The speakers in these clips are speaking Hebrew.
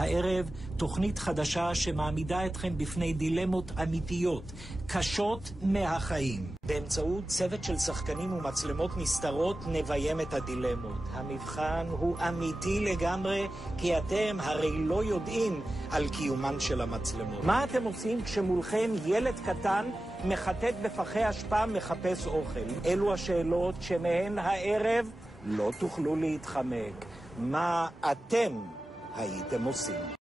הערב תוכנית חדשה שמעמידה אתכם בפני דילמות אמיתיות, קשות מהחיים. באמצעות צוות של שחקנים ומצלמות נסתרות נביים את הדילמות. המבחן הוא אמיתי לגמרי, כי אתם הרי לא יודעים על קיומן של המצלמות. מה אתם עושים כשמולכם ילד קטן מחטט בפחי אשפה מחפש אוכל? אלו השאלות שמהן הערב לא תוכלו להתחמק. מה אתם הייתם עושים?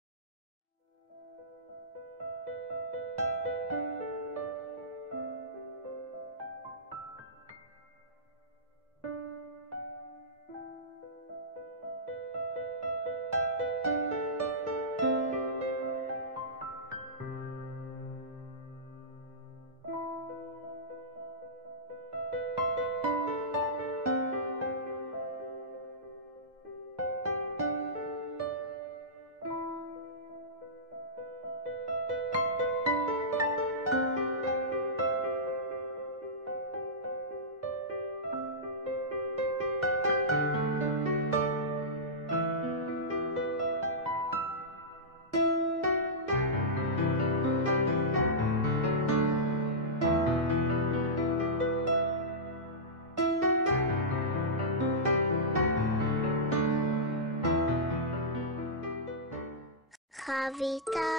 חביתה,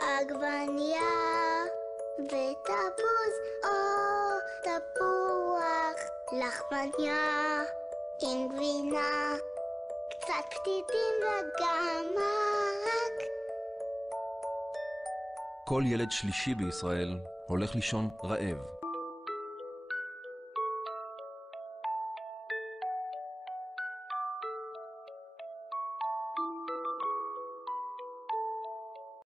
עגבניה ותפוז או תפוח, לחמניה עם גבינה, קצת פתיתים וגם מרק. כל ילד שלישי בישראל הולך לישון רעב.